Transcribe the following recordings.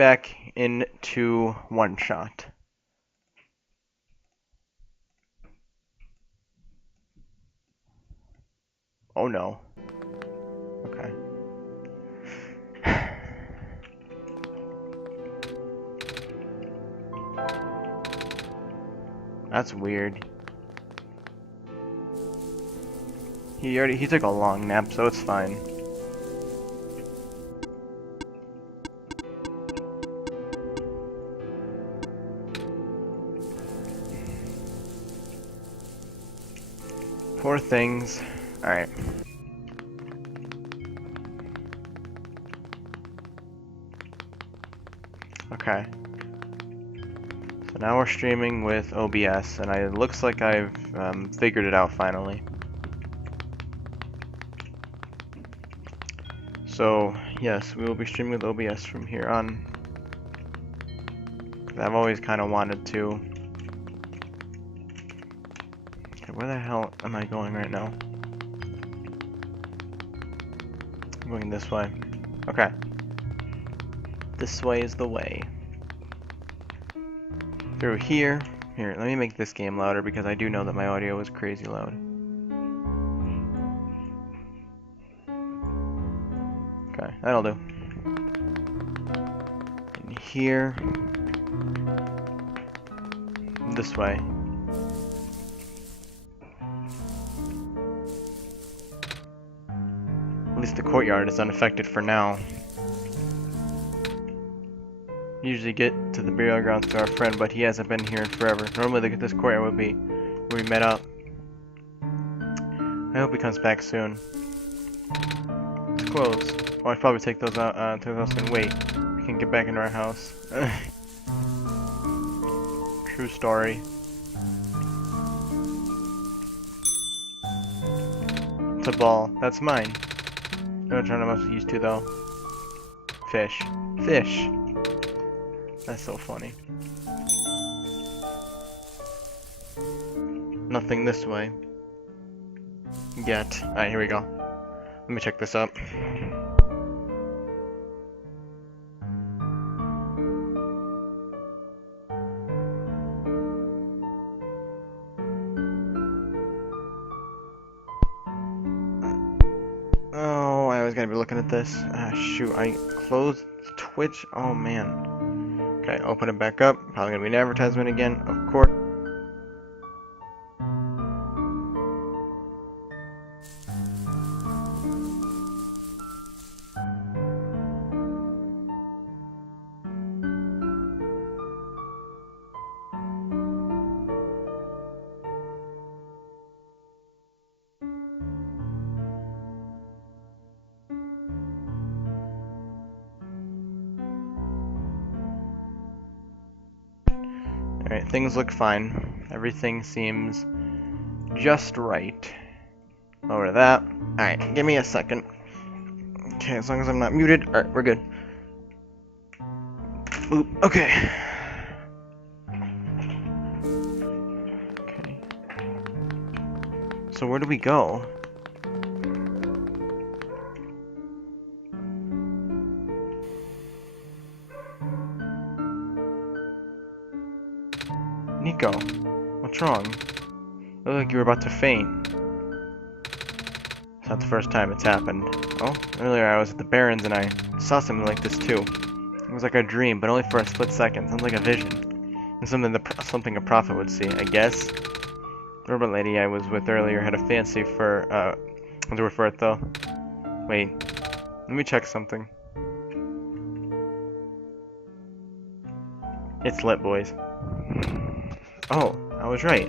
back into OneShot. Oh no. Okay. That's weird. He took a long nap, so it's fine. Poor things. Alright. Okay. So now we're streaming with OBS, and it looks like I've figured it out finally. So, yes, we will be streaming with OBS from here on. I've always kind of wanted to. Okay, where the hell am I going right now? I'm going this way. Okay. This way is the way. Through here. Here, let me make this game louder because I do know that my audio is crazy loud. Okay, that'll do. In here. This way. At least the courtyard is unaffected for now. Usually get to the burial grounds to our friend, but he hasn't been here in forever. Normally this courtyard would be where we met up. I hope he comes back soon. It's closed. Well, I'd probably take those out and wait. We can get back into our house. True story. It's a ball. That's mine. No which one I'm used to though. Fish. Fish. That's so funny. Nothing this way. Yet. Alright, here we go. Let me check this up. Oh, I was gonna be looking at this. Ah, shoot, I closed Twitch. Oh man. Okay, open it back up. Probably gonna be an advertisement again, of course. Alright, things look fine. Everything seems just right. Over that. Alright, give me a second. Okay, as long as I'm not muted. Alright, we're good. Oop, okay. Okay. So where do we go? Nico, what's wrong? You look like you were about to faint. It's not the first time it's happened. Oh, earlier I was at the Barrens and I saw something like this too. It was like a dream, but only for a split second. Sounds like a vision. And something a prophet would see, I guess. The robot lady I was with earlier had a fancy for, what's the word for it though? Wait, let me check something. It's lit, boys. Oh, I was right.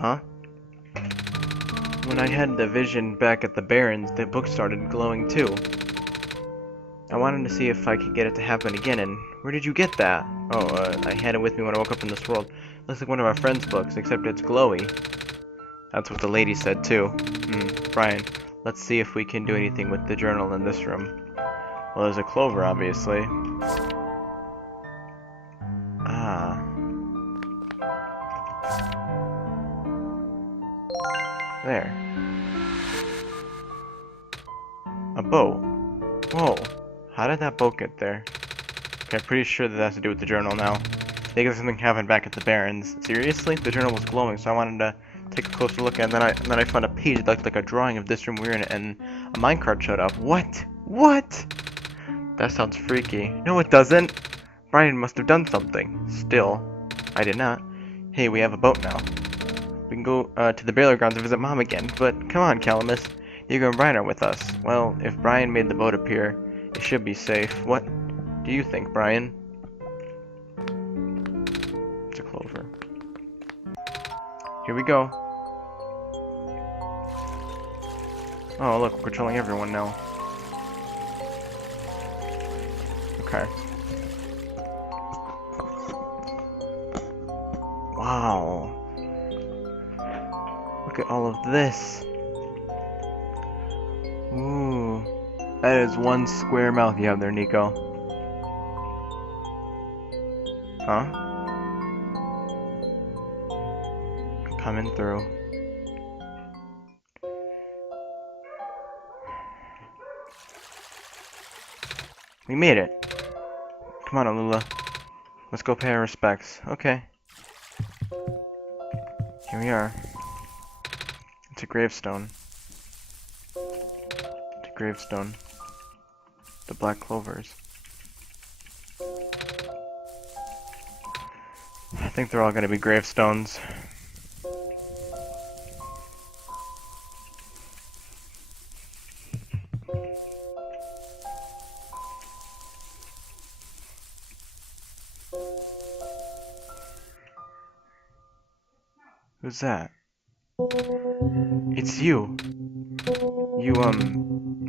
Huh? When I had the vision back at the Barrens, the book started glowing too. I wanted to see if I could get it to happen again, and where did you get that? Oh, I had it with me when I woke up in this world. Looks like one of our friend's books, except it's glowy. That's what the lady said too. Brian, let's see if we can do anything with the journal in this room. Well, there's a clover, obviously. Ah. There. A boat. Whoa. How did that boat get there? Okay, pretty sure that has to do with the journal now. I think something happened back at the Barrens. Seriously? The journal was glowing, so I wanted to take a closer look at it, and then I found a page that looked like a drawing of this room we were in, and a minecart showed up. What? What? That sounds freaky. No, it doesn't. Brian must have done something. Still, I did not. Hey, we have a boat now. We can go to the burial grounds and visit Mom again, but come on, Calamus. Hugo and Brian are with us. Well, if Brian made the boat appear, it should be safe. What do you think, Brian? It's a clover. Here we go. Oh, look, we're controlling everyone now. Okay. Wow. Look at all of this. Ooh. That is one square mouth you have there, Nico. Huh? Coming through. We made it. Come on, Alula. Let's go pay our respects. Okay. Here we are. It's a gravestone. It's a gravestone. The black clovers. I think they're all gonna be gravestones. Who's that? It's you.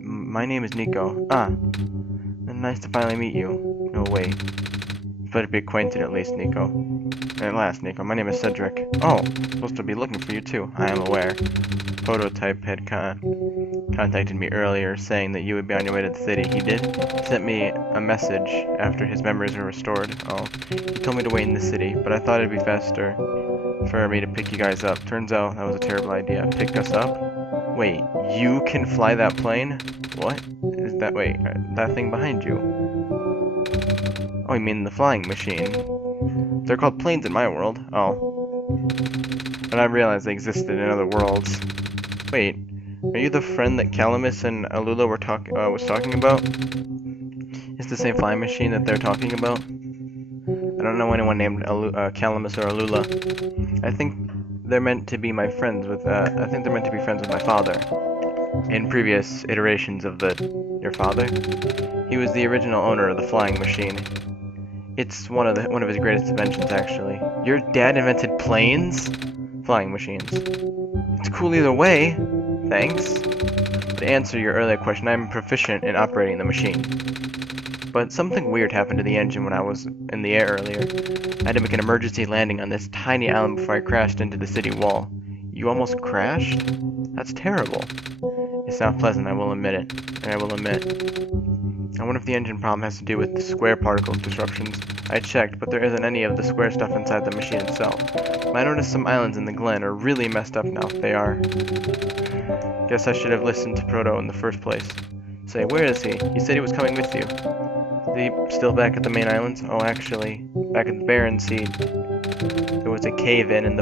My name is Nico. Ah, nice to finally meet you. No, wait. Better be acquainted at least, Nico. At last, Nico. My name is Cedric. Oh, supposed to be looking for you too. I am aware. Prototype had contacted me earlier, saying that you would be on your way to the city. He did? He sent me a message after his memories were restored. Oh, he told me to wait in the city, but I thought it'd be faster for me to pick you guys up. Turns out that was a terrible idea. Pick us up? Wait, you can fly that plane? What? Is that, wait, that thing behind you? Oh, you mean the flying machine? They're called planes in my world. Oh. But I realized they existed in other worlds. Wait, are you the friend that Calamus and Alula were was talking about? It's the same flying machine that they're talking about? I don't know anyone named Calamus or Alula. I think they're meant to be my friends with, I think they're meant to be friends with my father. In previous iterations of your father, he was the original owner of the flying machine. It's one of his greatest inventions, actually. Your dad invented planes? Flying machines. It's cool either way. Thanks. To answer your earlier question, I'm proficient in operating the machine. But something weird happened to the engine when I was in the air earlier. I had to make an emergency landing on this tiny island before I crashed into the city wall. You almost crashed? That's terrible. It's not pleasant, I will admit it. I will admit. I wonder if the engine problem has to do with the square particle disruptions. I checked, but there isn't any of the square stuff inside the machine itself. I noticed some islands in the glen are really messed up now. They are. Guess I should have listened to Proto in the first place. Say, where is he? He said he was coming with you. Is he still back at the main islands? Oh, actually, back at the Barrens, there was a cave-in and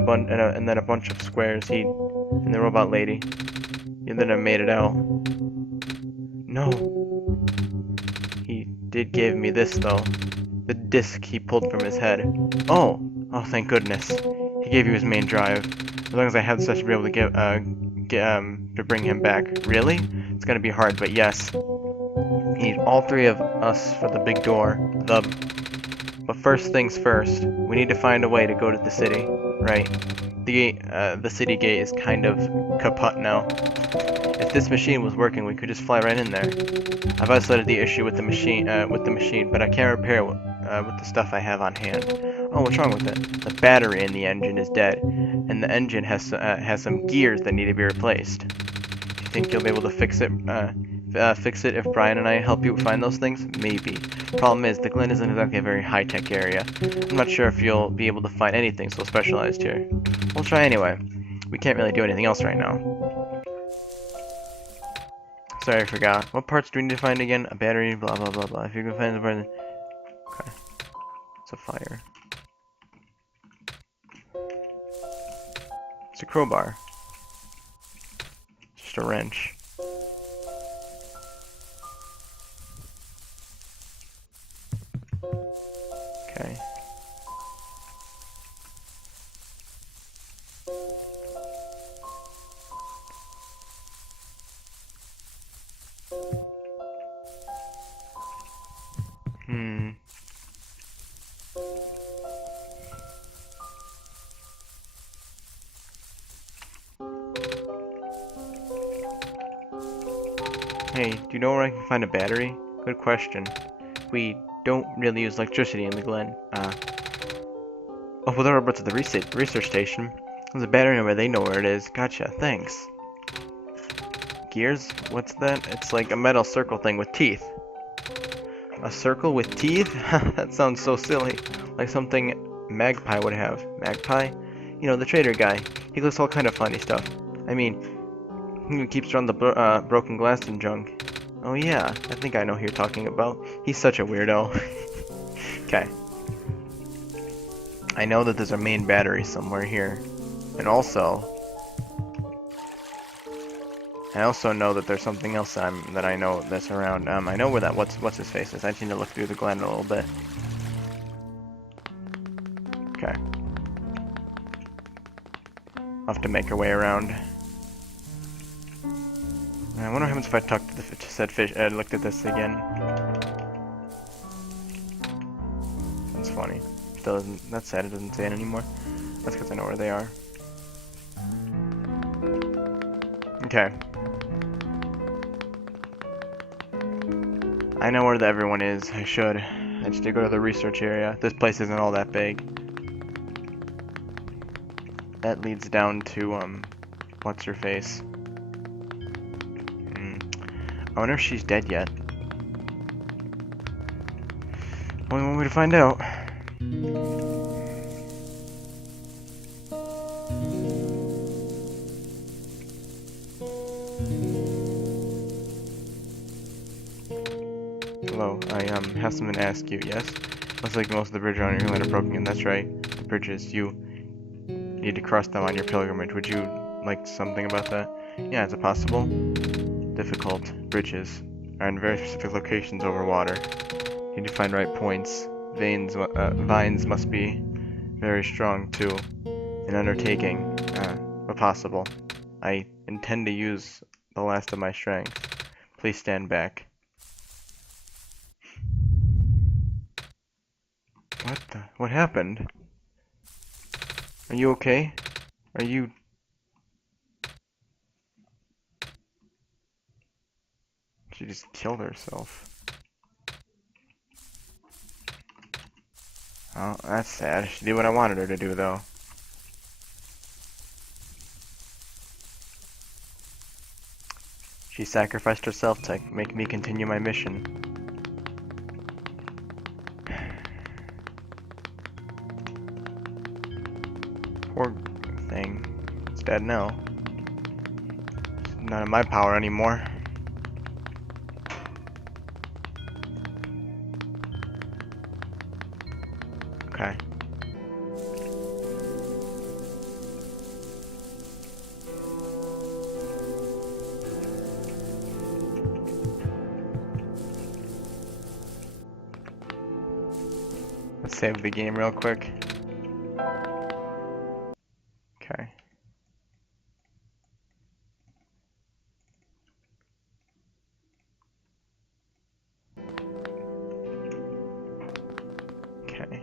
then a bunch of squares. And the robot lady. He then made it out. No. He did give me this though. The disc he pulled from his head. Oh, thank goodness. He gave you his main drive. As long as I have this, I should be able to to bring him back. Really? It's gonna be hard, but yes. You need all three of us for the big door. But first things first, we need to find a way to go to the city. Right. The city gate is kind of kaput now. If this machine was working, we could just fly right in there. I've isolated the issue with the machine, but I can't repair it with the stuff I have on hand. Oh, what's wrong with it? The battery in the engine is dead, and the engine has some gears that need to be replaced. Do you think you'll be able to fix it if Brian and I help you find those things? Maybe. Problem is, the Glen isn't exactly a very high-tech area. I'm not sure if you'll be able to find anything so specialized here. We'll try anyway. We can't really do anything else right now. Sorry, I forgot. What parts do we need to find again? A battery, blah blah blah blah. If you can find the part, Okay. It's a fire. It's a crowbar. Just a wrench. Okay. Hey, do you know where I can find a battery? Good question. We don't really use electricity in the Glen. Oh, well, they're about to the research station. There's a battery over there. They know where it is. Gotcha. Thanks. Gears? What's that? It's like a metal circle thing with teeth. A circle with teeth? That sounds so silly. Like something Magpie would have. Magpie? You know, the trader guy. He looks all kind of funny stuff. I mean, he keeps around the broken glass and junk. Oh yeah, I think I know who you're talking about. He's such a weirdo. Okay. I know that there's a main battery somewhere here. And also, I also know that there's something else that I know that's around. I know where that what's his face is. I just need to look through the Glen a little bit. Okay. I'll have to make our way around. I wonder what happens if I talk to the said fish. Looked at this again. That's funny. Still doesn't. That's sad. It doesn't say it anymore. That's because I know where they are. Okay. I know where everyone is. I should. I just need to go to the research area. This place isn't all that big. That leads down to what's her face? I wonder if she's dead yet. Only one way to find out. Hello, I have something to ask you. Yes? Looks like most of the bridges on your land are broken. That's right. The bridges. You need to cross them on your pilgrimage. Would you like something about that? Yeah, is it possible? Difficult. Bridges are in very specific locations over water. You need to find right points. Vines must be very strong too. An undertaking, but possible. I intend to use the last of my strength. Please stand back. What happened? Are you okay? Are you... She just killed herself. Oh, that's sad. She did what I wanted her to do, though. She sacrificed herself to make me continue my mission. Poor thing. It's dead now. It's not in my power anymore. Okay. Let's save the game real quick. Okay. Okay.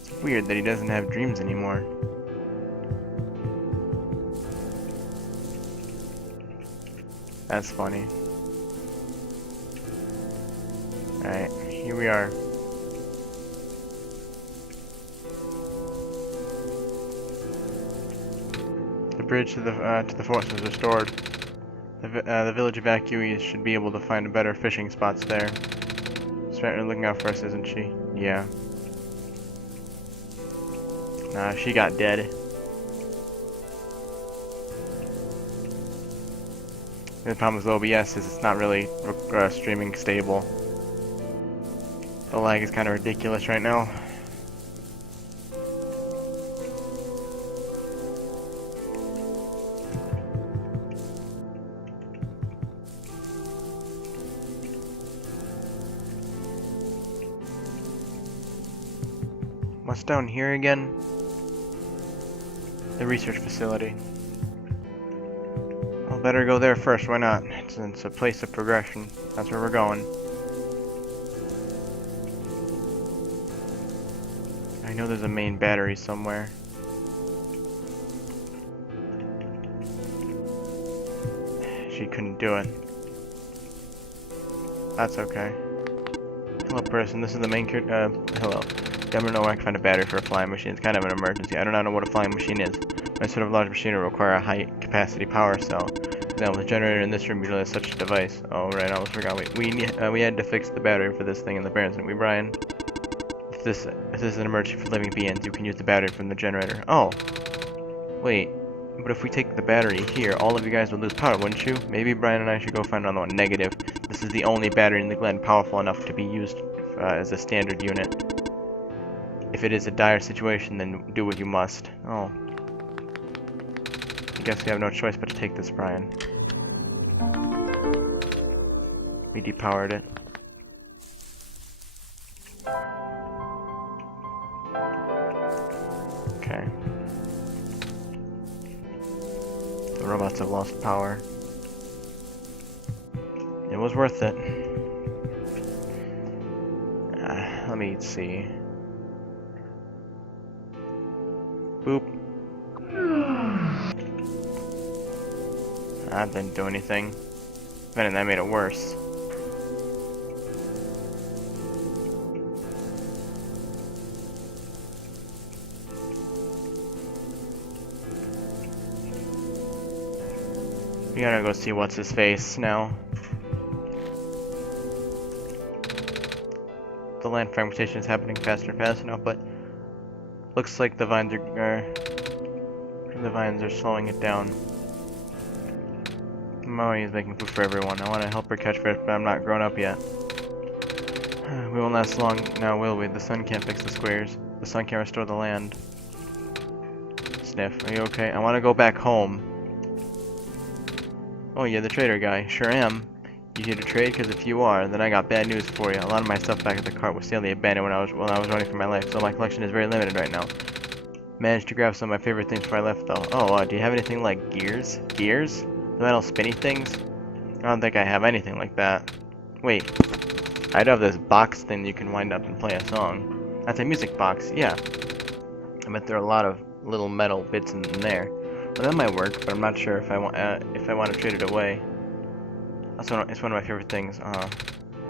It's weird that he doesn't have dreams anymore. That's funny. Alright, here we are. The bridge to the forest is restored. The village evacuees should be able to find better fishing spots there. She's certainly looking out for us, isn't she? Yeah. Nah, she got dead. The problem with OBS is it's not really streaming stable. The lag is kind of ridiculous right now. What's down here again? The research facility. I'll better go there first, why not? It's a place of progression. That's where we're going. I know there's a main battery somewhere. She couldn't do it. That's okay. Hello, person. This is the main hello. I don't know where I can find a battery for a flying machine. It's kind of an emergency. I do not know what a flying machine is. My sort of large machine will require a high-capacity power cell. For example, the generator in this room usually has such a device. Oh, right, I almost forgot. We had to fix the battery for this thing in the Barrens, didn't we, Brian? If this is an emergency for living beings, you can use the battery from the generator. Oh. Wait. But if we take the battery here, all of you guys would lose power, wouldn't you? Maybe Brian and I should go find another one. Negative. This is the only battery in the Glen powerful enough to be used as a standard unit. If it is a dire situation, then do what you must. Oh. I guess we have no choice but to take this, Brian. We depowered it. Okay. The robots have lost power. It was worth it. Let me see. Boop. That didn't do anything. If anything, that made it worse. We gotta go see what's his face now. The land fragmentation is happening faster and faster now, but looks like the vines are slowing it down. Moe is making food for everyone. I want to help her catch fish, but I'm not grown up yet. We won't last long now, will we? The sun can't fix the squares. The sun can't restore the land. Sniff, are you okay? I want to go back home. Oh, you're the trader guy. Sure am. You here to trade? Because if you are, then I got bad news for you. A lot of my stuff back at the cart was sadly abandoned while I was running for my life, so my collection is very limited right now. Managed to grab some of my favorite things before I left, though. Oh, do you have anything like gears? Gears? The metal spinny things? I don't think I have anything like that. Wait. I do have this box thing that you can wind up and play a song. That's a music box, yeah. I bet there are a lot of little metal bits in there. Well, that might work, but I'm not sure if I want to trade it away. It's one of my favorite things.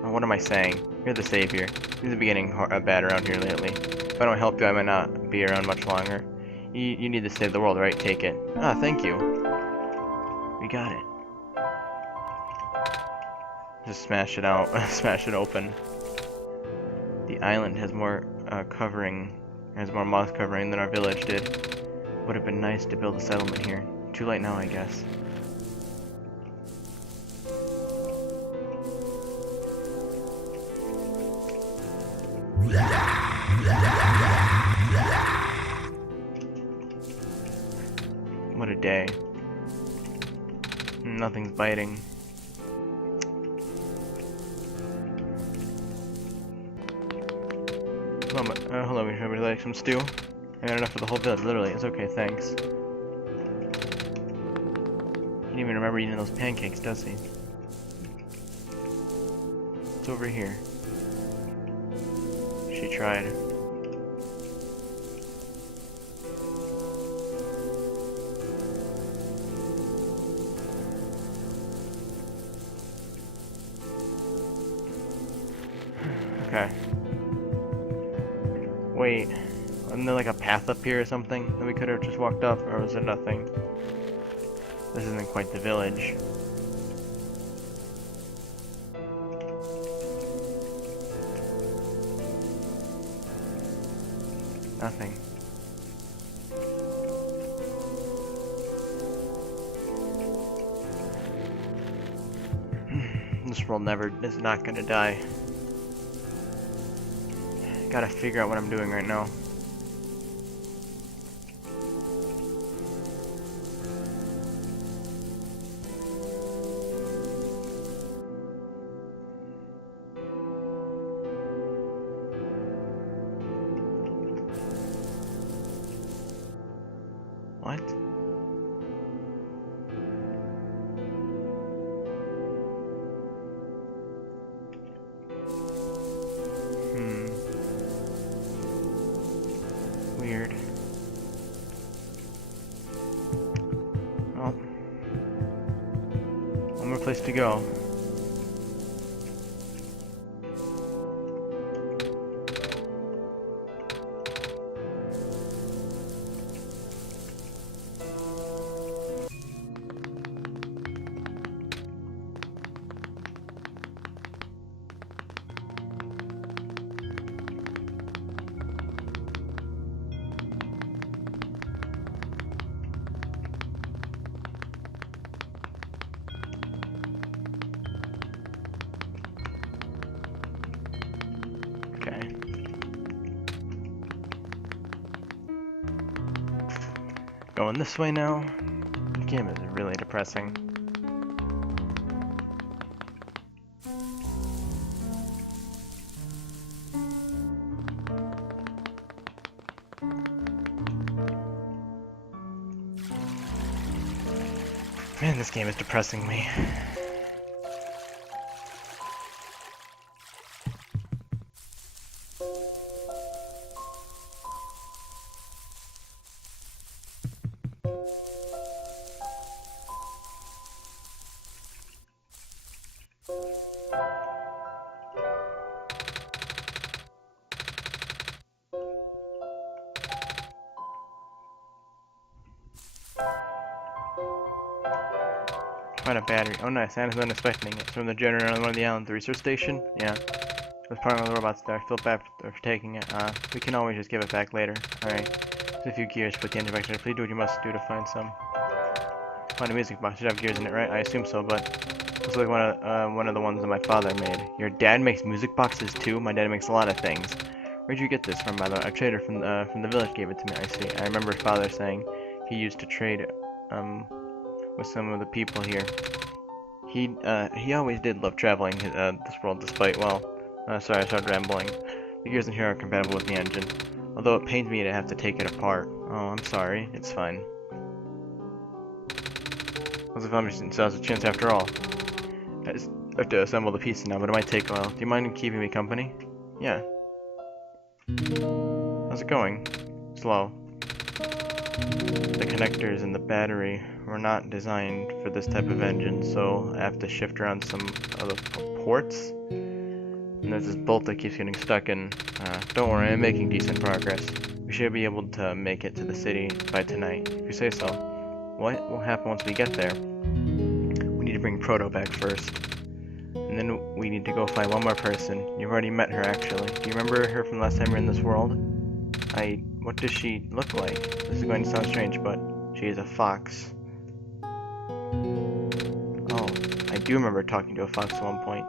What am I saying? You're the savior. Things have been getting bad around here lately. If I don't help you, I might not be around much longer. You need to save the world, right? Take it. Ah, thank you. We got it. Just smash it out. Smash it open. The island has more more moss covering than our village did. Would have been nice to build a settlement here. Too late now, I guess. What a day. Nothing's biting. Hello, would you like some stew? I got enough for the whole village, literally. It's okay, thanks. He didn't even remember eating those pancakes, does he? It's over here. She tried. Okay. Wait, wasn't there like a path up here or something that we could have just walked up, or was there nothing? This isn't quite the village. Nothing. This world is not gonna die. Gotta figure out what I'm doing right now. What? Weird. Well, one more place to go. Okay. Going this way now. The game is really depressing. Man, this game is depressing me. Find a battery. Oh nice, I wasn't expecting it. It's from the generator on one of the islands, the research station? Yeah. There's part of the robots there. I feel bad for taking it. We can always just give it back later. Alright. There's a few gears to put the engine back together. Please do what you must do to find some. Find a music box. Should have gears in it, right? I assume so, but looks like one of the ones that my father made. Your dad makes music boxes too? My dad makes a lot of things. Where'd you get this from, by the way? A trader from the village gave it to me. I see. I remember father saying he used to trade with some of the people here. He always did love traveling this world, despite, well, sorry, I started rambling. The gears in here are compatible with the engine, although it pains me to have to take it apart. Oh, I'm sorry. It's fine. As if I'm just a chance after all. I just have to assemble the pieces now, but it might take a while. Do you mind keeping me company? Yeah. How's it going? Slow. The connectors and the battery were not designed for this type of engine, so I have to shift around some of the ports. And there's this bolt that keeps getting stuck in. Don't worry, I'm making decent progress. We should be able to make it to the city by tonight, if you say so. What will happen once we get there? We need to bring Proto back first. And then we need to go find one more person. You've already met her, actually. Do you remember her from last time we were in this world? What does she look like? This is going to sound strange, but she is a fox. Oh, I do remember talking to a fox at one point.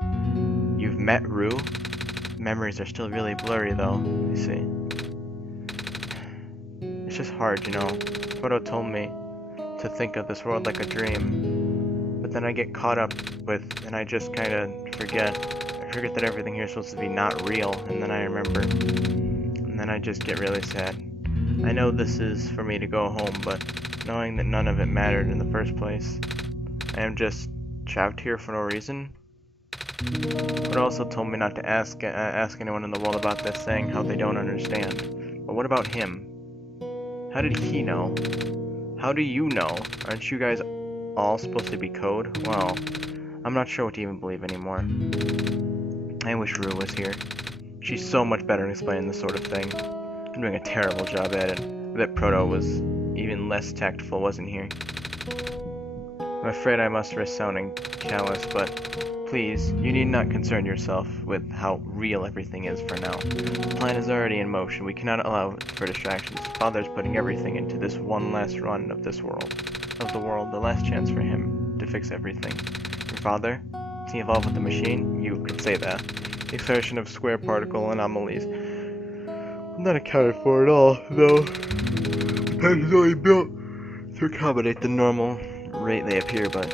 You've met Rue? Memories are still really blurry, though, you see. It's just hard, you know. Proto told me to think of this world like a dream. But then I get caught up with, and I just kind of forget. I forget that everything here is supposed to be not real, and then I remember. And then I just get really sad. I know this is for me to go home, but knowing that none of it mattered in the first place, I am just trapped here for no reason. But also told me not to ask anyone in the world about this, saying how they don't understand. But what about him? How did he know? How do you know? Aren't you guys all supposed to be code? Well, I'm not sure what to even believe anymore. I wish Rue was here. She's so much better at explaining this sort of thing. I'm doing a terrible job at it. I bet Proto was even less tactful, wasn't he? I'm afraid I must risk sounding callous, but please, you need not concern yourself with how real everything is for now. The plan is already in motion. We cannot allow for distractions. Father's putting everything into this one last run of this world. The last chance for him to fix everything. Your father? Is he involved with the machine? You could say that. The exertion of square particle anomalies. not accounted for at all, though. It's only built to accommodate the normal rate they appear, but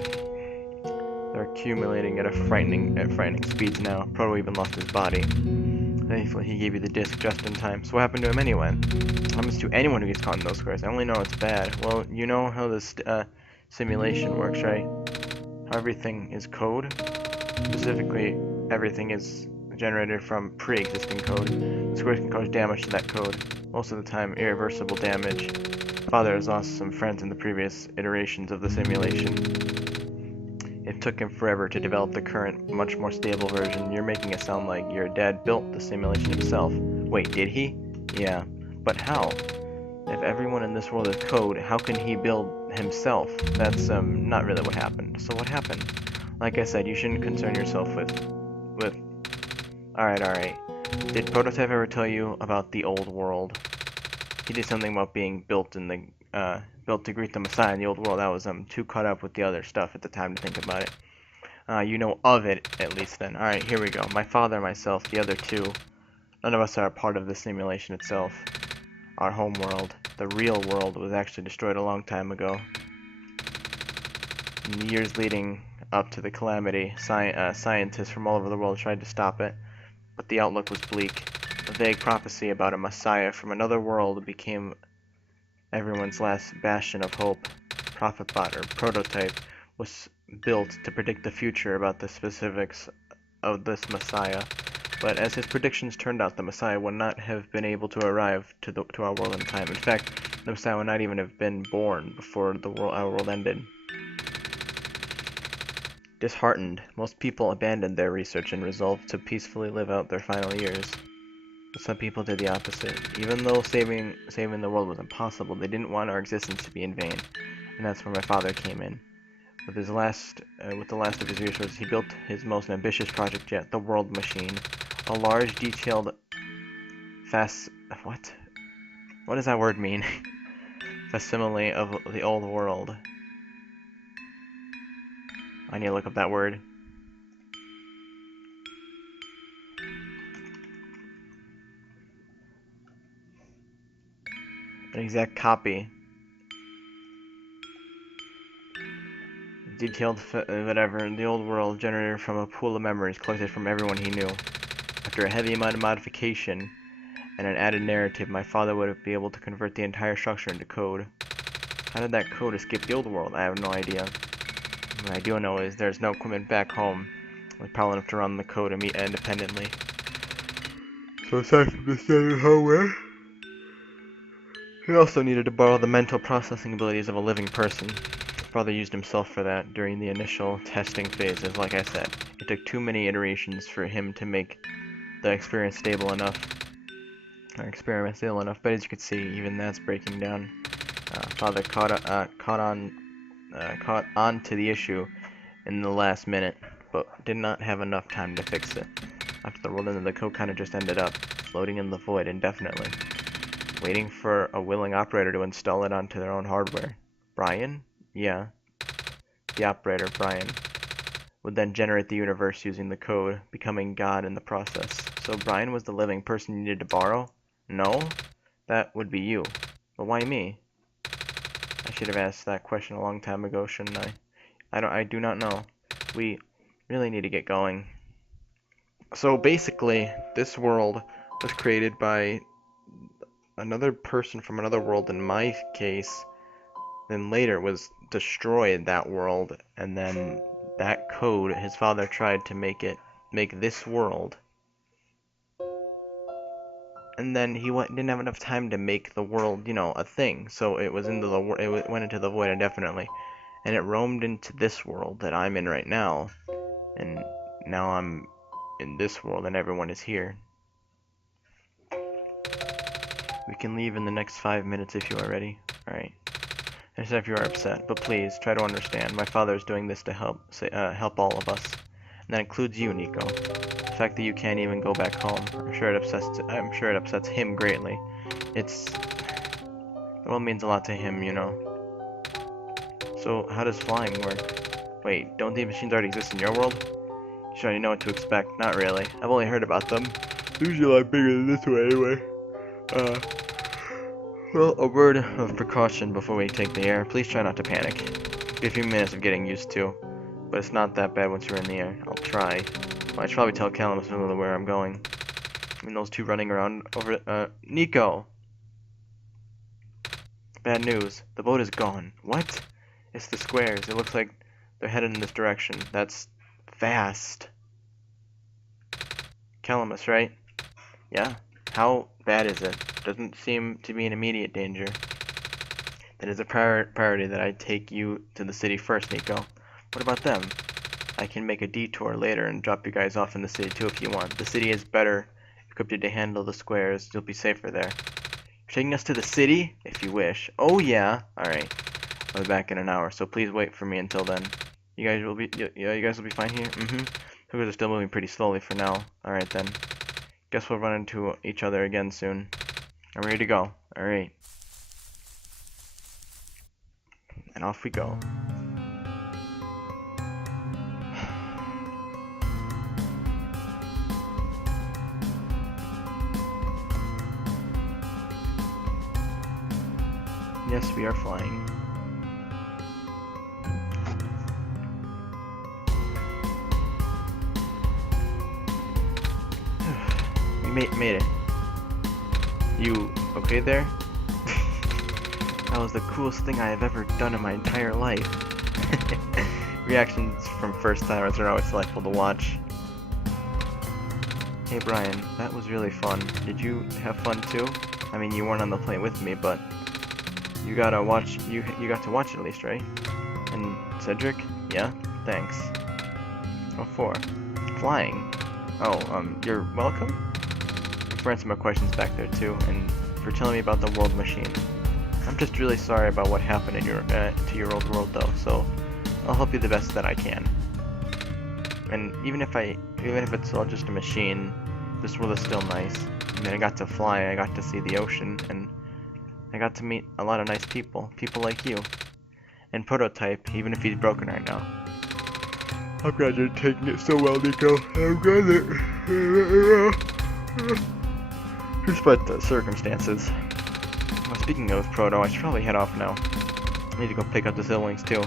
they're accumulating at frightening speeds now. Proto even lost his body. Thankfully, he gave you the disc just in time. So what happened to him anyway? What happens to anyone who gets caught in those squares? I only know it's bad. Well, you know how this simulation works, right? How everything is code. Specifically, everything is generated from pre-existing code. The squares can cause damage to that code. Most of the time, irreversible damage. Father has lost some friends in the previous iterations of the simulation. It took him forever to develop the current, much more stable version. You're making it sound like your dad built the simulation himself. Wait, did he? Yeah. But how? If everyone in this world is code, how can he build himself? That's, not really what happened. So what happened? Like I said, you shouldn't concern yourself with... Alright. Did Prototype ever tell you about the old world? He did something about being built in the, built to greet the Messiah in the old world. I was, too caught up with the other stuff at the time to think about it. You know of it, at least then. Alright, here we go. My father, myself, the other two. None of us are a part of the simulation itself. Our home world, the real world, was actually destroyed a long time ago. In the years leading up to the calamity, scientists from all over the world tried to stop it, but the outlook was bleak. A vague prophecy about a Messiah from another world became everyone's last bastion of hope. Prophetbot, or Prototype, was built to predict the future about the specifics of this Messiah. But as his predictions turned out, the Messiah would not have been able to arrive to our world in time. In fact, the Messiah would not even have been born before our world ended. Disheartened, most people abandoned their research and resolved to peacefully live out their final years. But some people did the opposite. Even though saving the world was impossible, they didn't want our existence to be in vain. And that's where my father came in. With the last of his resources, he built his most ambitious project yet, the World Machine. A large, detailed, what does that word mean? Facsimile of the old world. I need to look up that word. An exact copy. Detailed, whatever, the old world generated from a pool of memories collected from everyone he knew. After a heavy amount of modification and an added narrative, my father would be able to convert the entire structure into code. How did that code escape the old world? I have no idea. What I do know is there's no equipment back home with power enough to run the code independently. So aside from the standard hardware, he also needed to borrow the mental processing abilities of a living person. Father used himself for that during the initial testing phases. Like I said, it took too many iterations for him to make the experiment stable enough. But as you can see, even that's breaking down. Father caught on to the issue in the last minute, but did not have enough time to fix it. After the world ended, the code kind of just ended up floating in the void indefinitely, waiting for a willing operator to install it onto their own hardware. Brian? Yeah. The operator, Brian, would then generate the universe using the code, becoming God in the process. So Brian was the living person you needed to borrow? No? That would be you. But why me? I should have asked that question a long time ago, shouldn't I? I do not know. We really need to get going. So basically, this world was created by another person from another world in my case, then later was destroyed that world, and then that code, his father tried to make this world, and then he didn't have enough time to make the world, a thing, so it went into the void indefinitely, and it roamed into this world that I'm in right now, and now I'm in this world and everyone is here. We can leave in the next 5 minutes if you are ready. Alright. I understand if you are upset, but please try to understand. My father is doing this to help all of us. And that includes you, Nico. The fact that you can't even go back home, I'm sure it upsets him greatly. The world means a lot to him, So, how does flying work? Wait, don't these machines already exist in your world? You should already know what to expect. Not really. I've only heard about them. Usually a lot bigger than this one anyway. Well, a word of precaution before we take the air. Please try not to panic. Be a few minutes of getting used to, but it's not that bad once you're in the air. I'll try. Well, I should probably tell Calamus where I'm going. I mean, those two running around over... Nico! Bad news. The boat is gone. What? It's the squares. It looks like they're headed in this direction. That's fast. Calamus, right? Yeah. How bad is it? Doesn't seem to be an immediate danger. Then it's a priority that I take you to the city first, Nico. What about them? I can make a detour later and drop you guys off in the city too if you want. The city is better equipped to handle the squares. You'll be safer there. You're taking us to the city? If you wish. Oh yeah. Alright. I'll be back in an hour, so please wait for me until then. You guys will be fine here? Mm-hmm. Hookers are still moving pretty slowly for now. Alright then. Guess we'll run into each other again soon. I'm ready to go. Alright. And off we go. Yes, we are flying. We made it. You okay there? That was the coolest thing I have ever done in my entire life. Reactions from first timers are always delightful to watch. Hey Brian, that was really fun. Did you have fun too? I mean, you weren't on the plane with me, but you got to watch it at least, right? And Cedric? Yeah? Thanks. What for? Flying. Oh, you're welcome? For answering my questions back there too, and for telling me about the world machine. I'm just really sorry about what happened in your to your old world though, so I'll help you the best that I can. And even if it's all just a machine, this world is still nice. I mean, I got to fly, I got to see the ocean, and I got to meet a lot of nice people like you. And Prototype, even if he's broken right now. I'm glad you're taking it so well, Nico. I'm glad that... Despite the circumstances. Well, speaking of Proto, I should probably head off now. I need to go pick up the Zillwings too.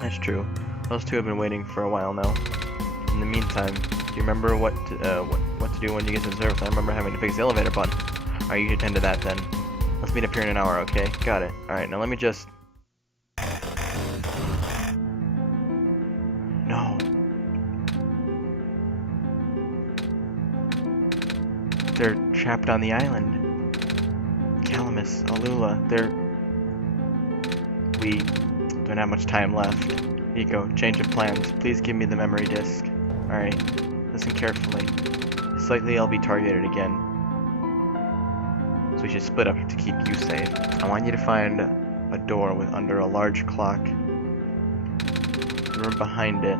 That's true. Those two have been waiting for a while now. In the meantime, do you remember what to do when you get to the surface? I remember having to fix the elevator button. Alright, you should attend to that then. Let's meet up here in an hour, okay? Got it. Alright, now let me just... No. They're trapped on the island. Calamus, Alula, we don't have much time left. Nico, change of plans. Please give me the memory disk. Alright, listen carefully. It's likely I'll be targeted again. So we should split up to keep you safe. I want you to find a door under a large clock. The room behind it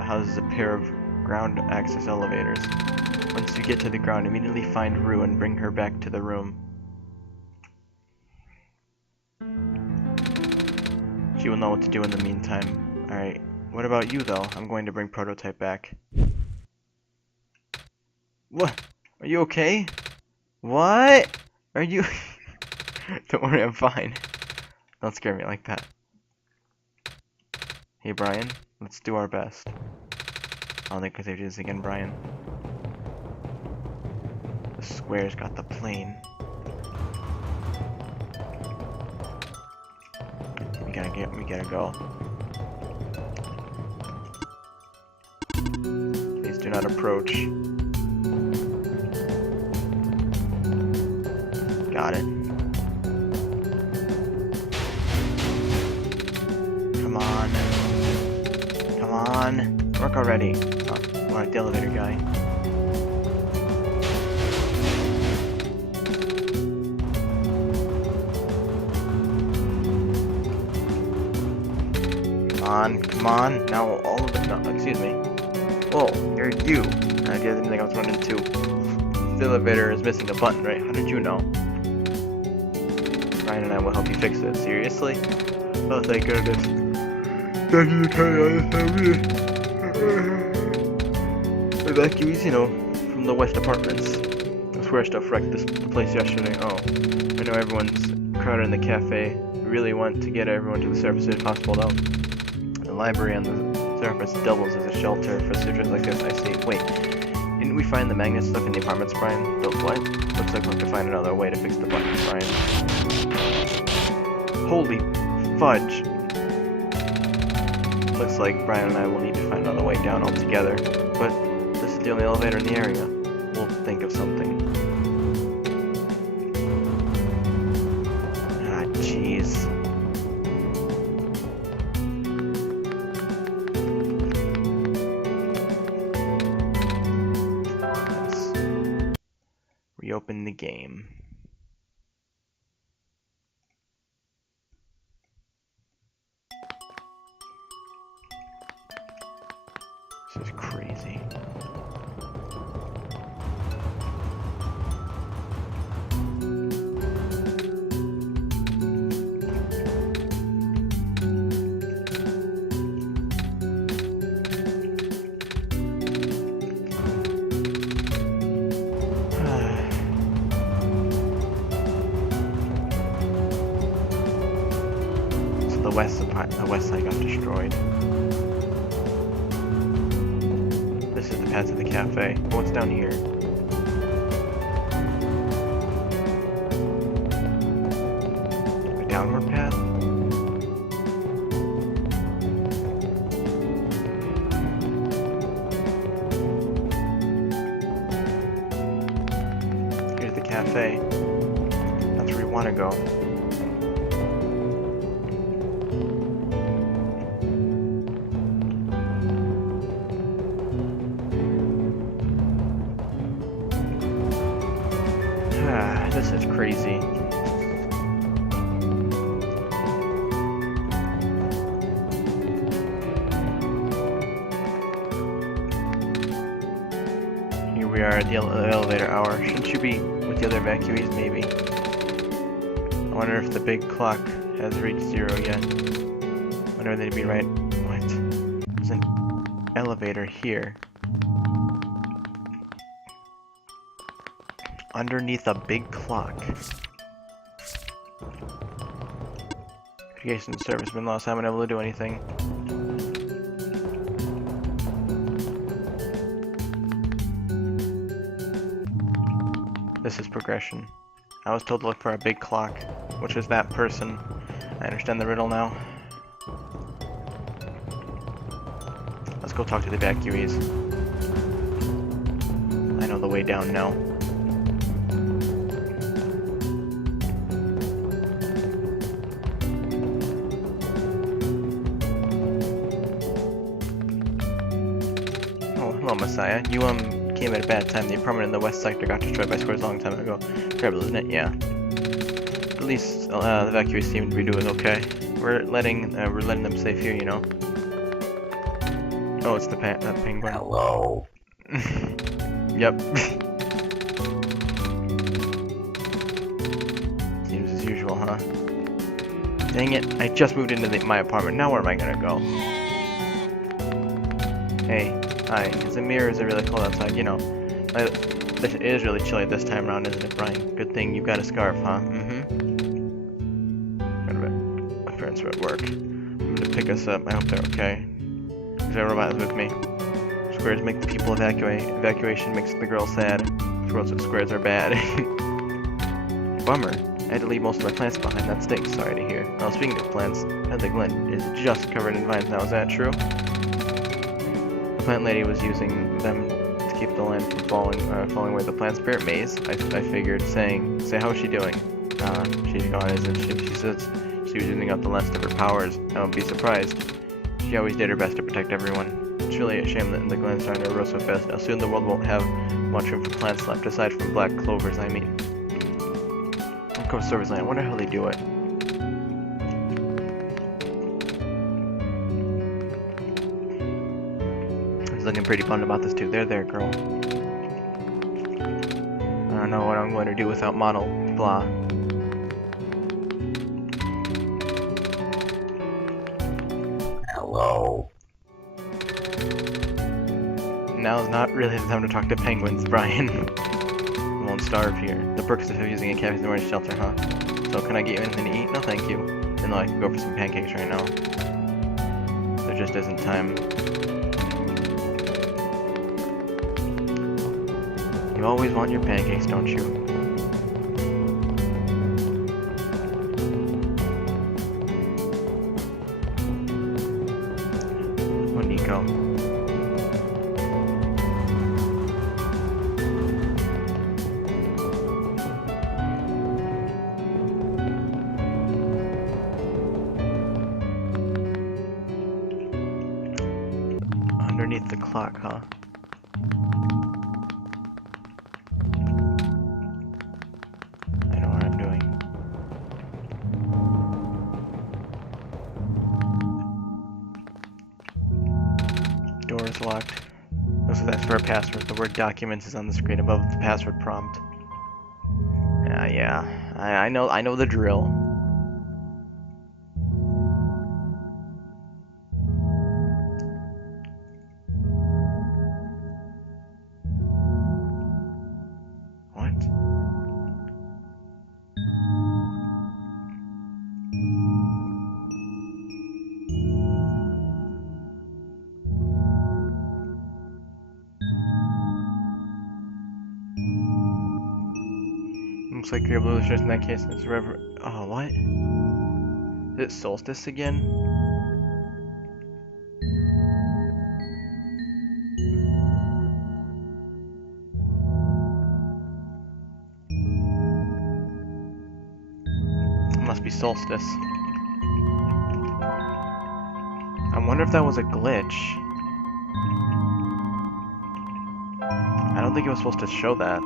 houses a pair of ground access elevators. Once you get to the ground, immediately find Rue and bring her back to the room. She will know what to do in the meantime. Alright, what about you though? I'm going to bring Prototype back. What? Are you okay? What? Are you... Don't worry, I'm fine. Don't scare me like that. Hey Brian, let's do our best. I don't think I can do this again, Brian. The square's got the plane. We gotta go. Please do not approach. Got it. Come on. Come on. Work already. Oh, I'm like the elevator guy. Come on. Now all of it. No, excuse me. Oh, you're you. I didn't think I was running into. The elevator is missing a button, right? How did you know? Ryan and I will help you fix it. Seriously? Oh, thank goodness. Thank you for turning on this. Evacuees, from the West Apartments. That's square stuff wrecked the place yesterday. Oh, I know everyone's crowded in the cafe. We really want to get everyone to the surface as possible, though. The library on the surface doubles as a shelter for situations like this. I see. Wait, didn't we find the magnet stuff in the apartments, Brian? The what? Looks like we'll have to find another way to fix the button, Brian. Holy fudge. Looks like Brian and I will need to find another way down altogether. But this is the only elevator in the area. We'll think of something. Ah, jeez. Let's reopen the game. This is crazy. So the west side got destroyed. This is the path to the cafe. What's down here? A downward path? Here's the cafe. That's where we want to go. This is crazy. Here we are at the elevator hour. Shouldn't you be with the other evacuees, maybe? I wonder if the big clock has reached 0 yet. I wonder if they'd be right. What? There's an elevator here. Underneath a big clock. Communication service been lost. Haven't been able to do anything. This is progression. I was told to look for a big clock, which is that person. I understand the riddle now. Let's go talk to the evacuees. I know the way down now. Hello, Messiah. You, came at a bad time. The apartment in the west sector got destroyed by squares a long time ago. Terrible, isn't it? Yeah. At least, the evacuees seem to be doing okay. We're letting them safe here, you know. Oh, it's that penguin. Hello. Yep. Seems as usual, huh? Dang it, I just moved into my apartment. Now where am I gonna go? Hey. Hi, is it me or is it really cold outside? You know, it is really chilly this time around, isn't it, Brian? Good thing you've got a scarf, huh? My parents are at work. I'm gonna pick us up. I hope they're okay. Is there a robot with me? Squares make the people evacuate. Evacuation makes the girls sad. Squares are bad. Bummer. I had to leave most of my plants behind. That stinks. Sorry to hear. Well, speaking of plants, the Glen is just covered in vines now. Is that true? The plant lady was using them to keep the land from falling away. The plant spirit maze, I figured, say, how's she doing? She's gone, isn't she? She says she was using up the last of her powers. I won't be surprised. She always did her best to protect everyone. It's really a shame that the Glen's starting to grow so fast. Now soon the world won't have much room for plants left, aside from black clovers, I mean. Of course, service line. I wonder how they do it. He's looking pretty bummed about this too. There, girl. I don't know what I'm going to do without model. Blah. Hello. Now's not really the time to talk to penguins, Brian. won't starve here. The perks of using a cafe's orange shelter, huh? So can I get you anything to eat? No, thank you. Even though I could go for some pancakes right now. There just isn't time. You always want your pancakes, don't you? Oh, Nico. Underneath the clock, huh? I know what I'm doing. Door is locked. So that's for a password. The word documents is on the screen above the password prompt. Yeah. I know the drill. Looks like you're blue just in that case. It's Rever. Oh, what? Is it Solstice again? It must be Solstice. I wonder if that was a glitch. I don't think it was supposed to show that.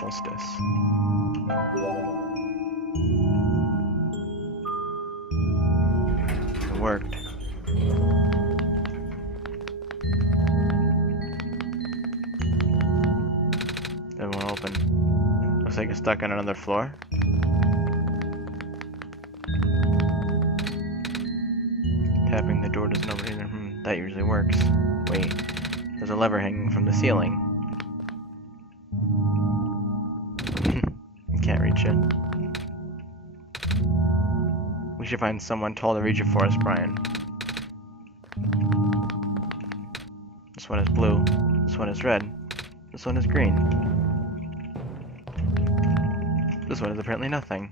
Solstice. It worked. Everyone open. Looks like it's stuck on another floor. Tapping the door doesn't open either. That usually works. Wait, there's a lever hanging from the ceiling. Can't reach it. We should find someone tall to reach it for us, Brian. This one is blue. This one is red. This one is green. This one is apparently nothing.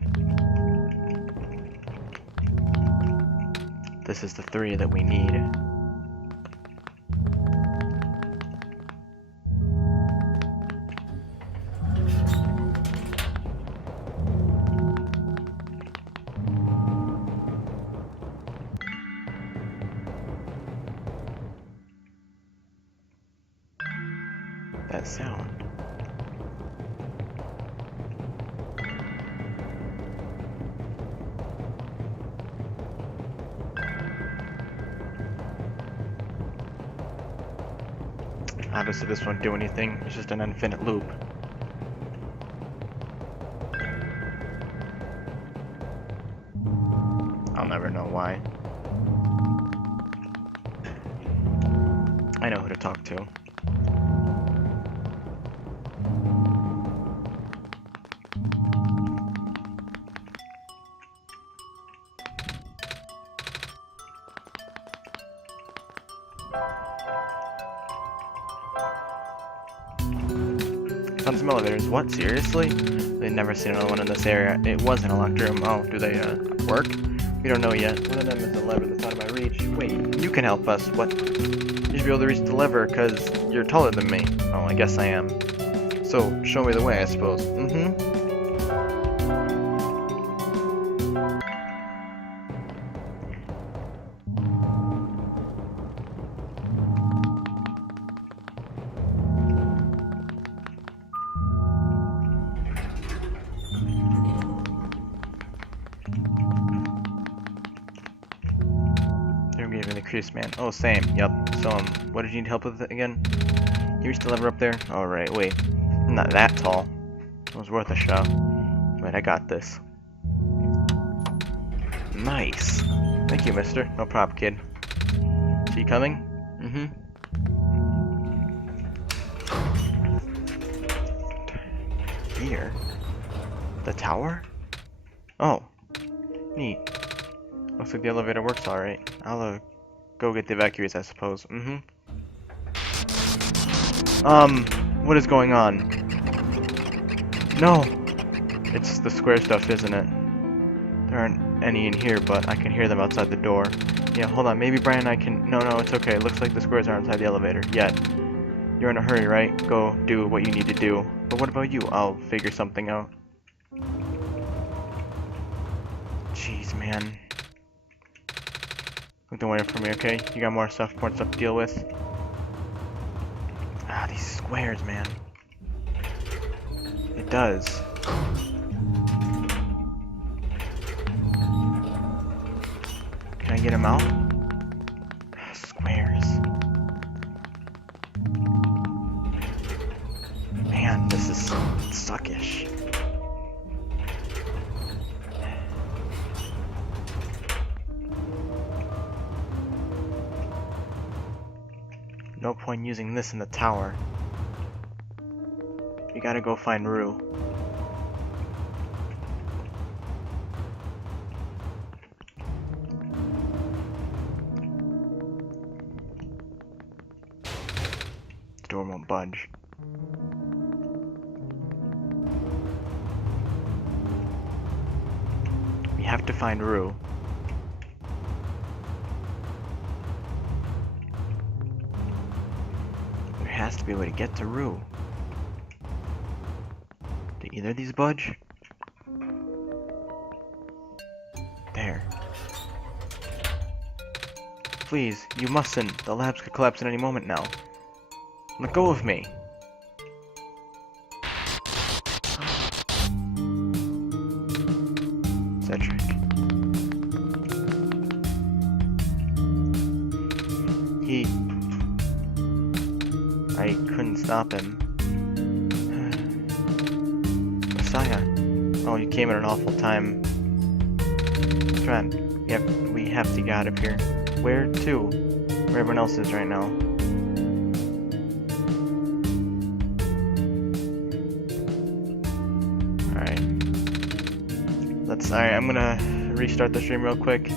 This is the 3 that we need. That sound. Obviously this won't do anything, it's just an infinite loop. I'll never know why. I know who to talk to. Found some elevators. What? Seriously? They've never seen another one in this area. It wasn't a locked room. Oh, do they, work? We don't know yet. One of them is a lever that's out of my reach. Wait, you can help us. What? You should be able to reach the lever, because you're taller than me. Oh, I guess I am. So, show me the way, I suppose. Man. Oh, same. Yep. So, what did you need help with again? You reached the lever up there? Alright, wait. I'm not that tall. It was worth a shot. Wait, I got this. Nice. Thank you, mister. No problem, kid. Is he coming? Mm-hmm. Here? The tower? Oh. Neat. Looks like the elevator works alright. I'll, go get the evacuees, I suppose. Mm-hmm. What is going on? No! It's the square stuff, isn't it? There aren't any in here, but I can hear them outside the door. Yeah, hold on. Maybe Brian and I can... No, it's okay. It looks like the squares aren't inside the elevator yet. You're in a hurry, right? Go do what you need to do. But what about you? I'll figure something out. Jeez, man. Look, don't wait for me, okay? You got more stuff to deal with? Ah, these squares, man. It does. Can I get him out? Squares. Man, this is suckish. No point using this in the tower. We gotta go find Rue. The door won't budge. We have to find Rue. There has to be a way to get to Rue. Did either of these budge? There. Please, you mustn't. The labs could collapse at any moment now. Let go of me. Cedric. I couldn't stop him. Messiah. Oh, you came at an awful time. Trent. Yep, we have to get out of here. Where to? Where everyone else is right now. Alright. Alright, I'm gonna restart the stream real quick.